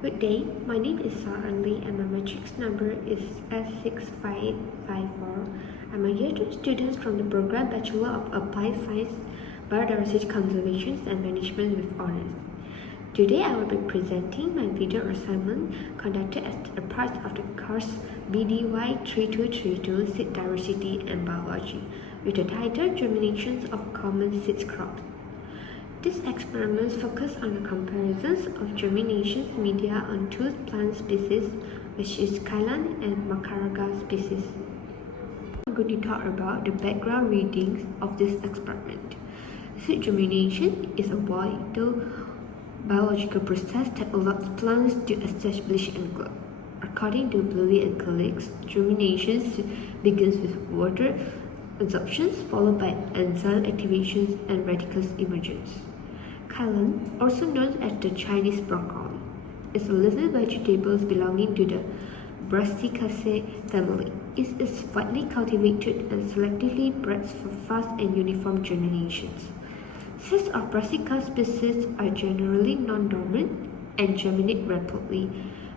Good day, my name is Sarah Lee and my matrix number is S65854. I'm a Year 2 student from the program Bachelor of Applied Science, Biodiversity Conservation and Management with Honors. Today I will be presenting my video assignment conducted as a part of the course BDY 3232 Seed Diversity and Biology with the title Germinations of Common Seed Crops. These experiments focus on the comparisons of germination media on two plant species, which is Kailan and Macaraga species. I'm going to talk about the background readings of this experiment. Seed germination is a vital biological process that allows plants to establish and grow. According to Bliley and colleagues, germination begins with water absorption followed by enzyme activations and radicle emergence. Kailan, also known as the Chinese broccoli, is a leafy vegetable belonging to the Brassicaceae family. It is widely cultivated and selectively bred for fast and uniform germinations. Seeds of Brassica species are generally non-dormant and germinate rapidly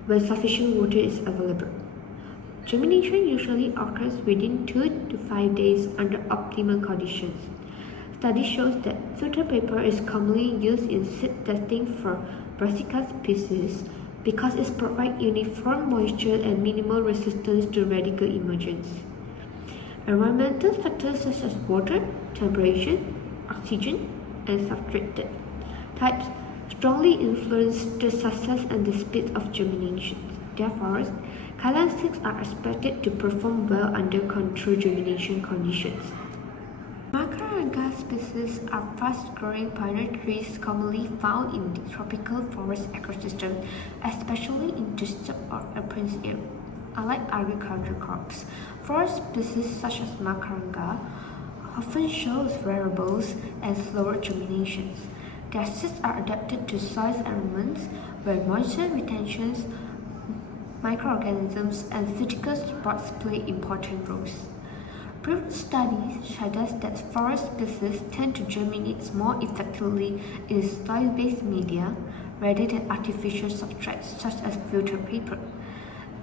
when sufficient water is available. Germination usually occurs within 2 to 5 days under optimal conditions. Study shows that filter paper is commonly used in seed testing for Brassica species because it provides uniform moisture and minimal resistance to radical emergence. Environmental factors such as water, temperature, oxygen, and substrate types strongly influence the success and the speed of germination. Therefore, Kailan seeds are expected to perform well under controlled germination conditions. Macaraga species are fast-growing pioneer trees commonly found in the tropical forest ecosystem, especially in the subalpine area. Unlike agricultural crops, forest species such as Macaraga often shows variables and slower germinations. Their seeds are adapted to soil environments where moisture retention, microorganisms, and physical supports play important roles. Previous studies suggest that forest species tend to germinate more effectively in soil-based media rather than artificial substrates such as filter paper,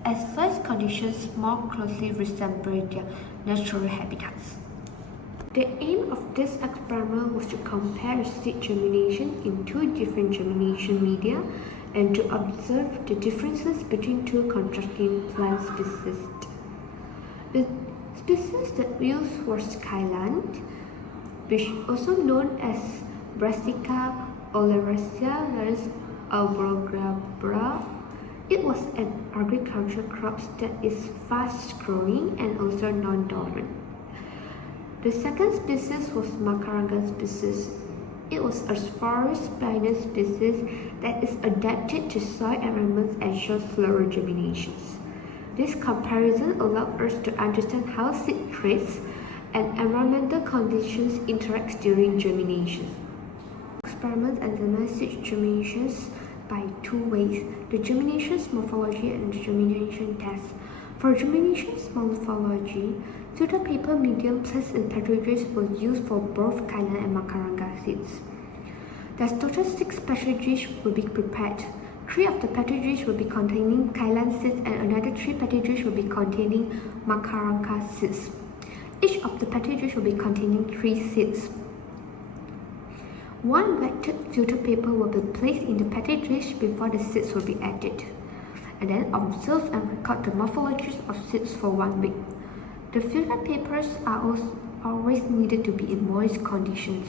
as soil conditions more closely resemble their natural habitats. The aim of this experiment was to compare seed germination in two different germination media and to observe the differences between two contrasting plant species. The species that we used was Kailan, which also known as Brassica oleracea alboglabra. It was an agricultural crop that is fast-growing and also non-dormant. The second species was Macaraga species. It was a forest pioneer species that is adapted to soil environments and shows slower germinations. This comparison allowed us to understand how seed traits and environmental conditions interact during germination. Experiments analyze seed germinations by two ways: the germination morphology and the germination test. For germination morphology, filter paper medium placed in petri dishes was used for both Kailan and Macaraga seeds. Thus, total 6 petri dishes will be prepared. 3 of the petri dishes will be containing Kailan seeds and another 3 petri dishes will be containing Macaraga seeds. Each of the petri dishes will be containing 3 seeds. 1 wetted filter paper will be placed in the petri dish before the seeds will be added, and then observe and record the morphologies of seeds for 1 week. The filter papers are always needed to be in moist conditions.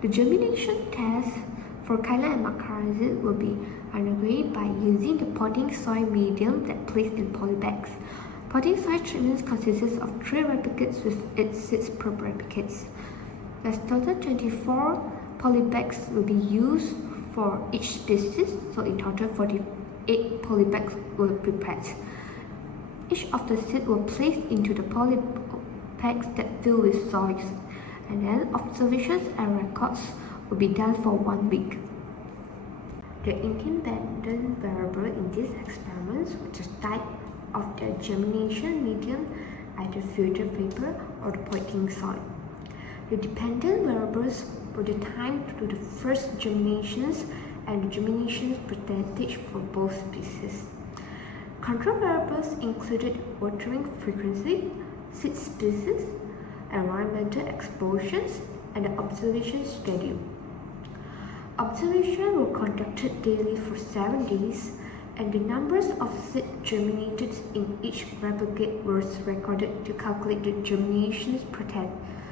The germination test for Kailan and Macaraga will be underway by using the potting soil medium that placed in polybags. Potting soil treatment consists of 3 replicates with 8 seeds per replicates. Thus, total 24 polybags will be used for each species, so in total 48 polybags were prepared. Each of the seeds were placed into the polybags that fill with soils, and then observations and records will be done for 1 week. The independent variable in these experiments was the type of the germination medium, either filter paper or the potting soil. The dependent variables were the time to the first germinations and the germination percentage for both species. Control variables included watering frequency, seed species, environmental exposures, and the observation schedule. Observations were conducted daily for 7 days, and the numbers of seeds germinated in each replicate was recorded to calculate the germination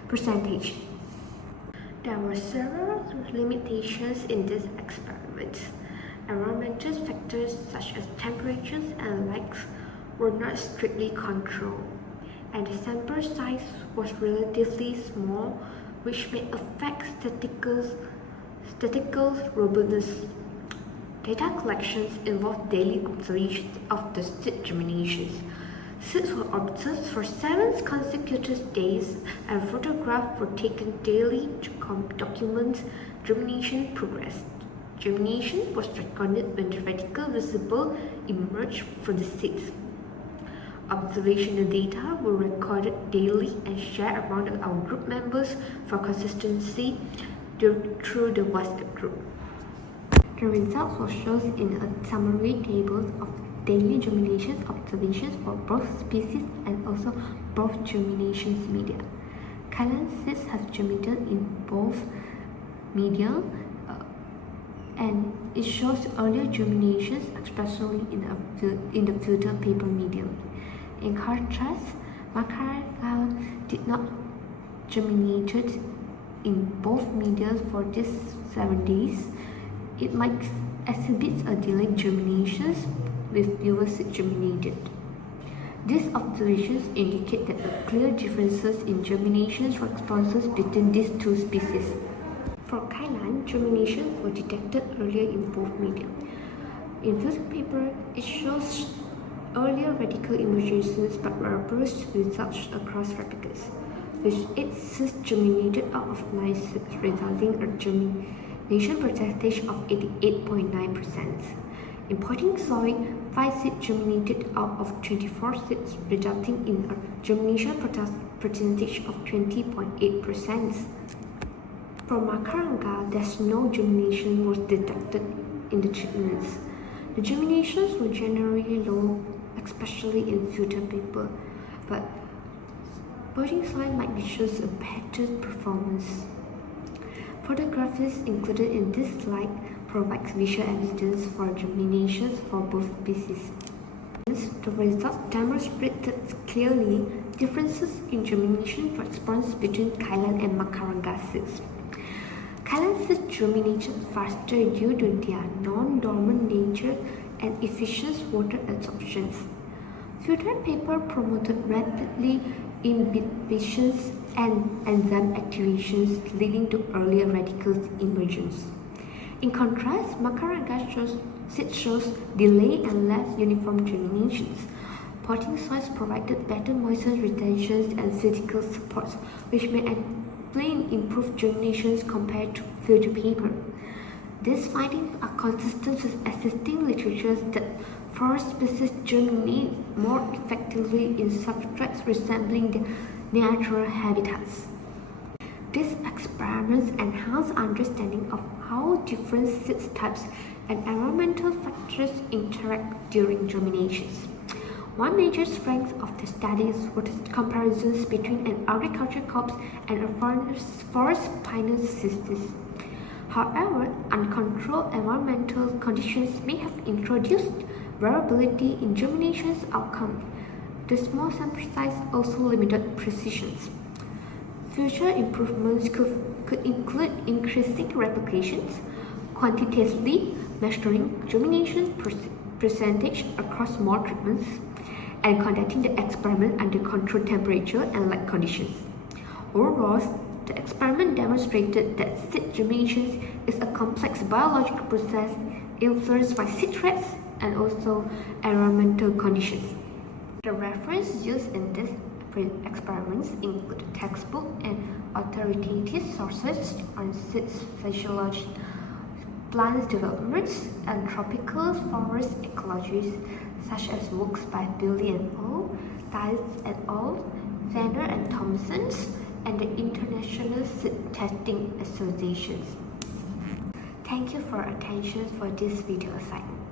percentage. There were several limitations in this experiment. Environmental factors such as temperatures and lights were not strictly controlled, and the sample size was relatively small, which may affect statistical robustness. Data collections involved daily observations of the seed germinations. Seeds were observed for 7 consecutive days, and photographs were taken daily to document germination progress. Germination was recorded when the radicle visible emerged from the seeds. Observational data were recorded daily and shared among our group members for consistency through the WhatsApp group. The results were shown in a summary table of daily germination observations for both species and also both germination media. Kailan seeds have germinated in both media, and it shows earlier germinations, especially in the filter paper medium. In contrast, Macaranga did not germinate in both media for these 7 days. It might exhibit a delayed germinations with fewer seeds germinated. These observations indicate that there are clear differences in germination responses between these 2 species. For Kailan, germinations were detected earlier in both media. In filter paper, it shows earlier radical emergences but robust results across replicates, with 8 seeds germinated out of 9 seeds, resulting in a germination percentage of 88.9%. In potting soil, 5 seeds germinated out of 24 seeds, resulting in a germination percentage of 20.8%. For Macaranga, there's no germination was detected in the treatments. The germinations were generally low, especially in filter paper, but potting soil might show a better performance. Photographs included in this slide provides visual evidence for germinations for both species. The results demonstrated clearly differences in germination response between Kailan and Macaranga seeds. Kailan seeds germinated faster due to their non-dormant nature and efficient water absorption. Filtered paper promoted rapidly inhibitions and enzyme activations, leading to earlier radicals emergence. In contrast, Macaranga seed shows delayed and less uniform germinations. Potting soils provided better moisture retention and physical support, which may explain improved germinations compared to filter paper. These findings are consistent with existing literature that forest species germinate more effectively in substrates resembling their natural habitats. These experiments enhance understanding of how different seed types and environmental factors interact during germinations. One major strength of the studies was the comparisons between an agriculture crops and a forest pioneer species. However, uncontrolled environmental conditions may have introduced variability in germination's outcome. The small sample size also limited precision. Future improvements could include increasing replications, quantitatively measuring germination percentage across more treatments, and conducting the experiment under controlled temperature and light conditions. Overall, the experiment demonstrated that seed germination is a complex biological process influenced by seed threats and also environmental conditions. The references used in these experiments include textbook and authoritative sources on seed physiology, plant developments, and tropical forest ecologies, such as works by Billy and Paul, Stiles et al., Fenner and Thompson, and the International Seed Testing Associations. Thank you for attention for this video assignment.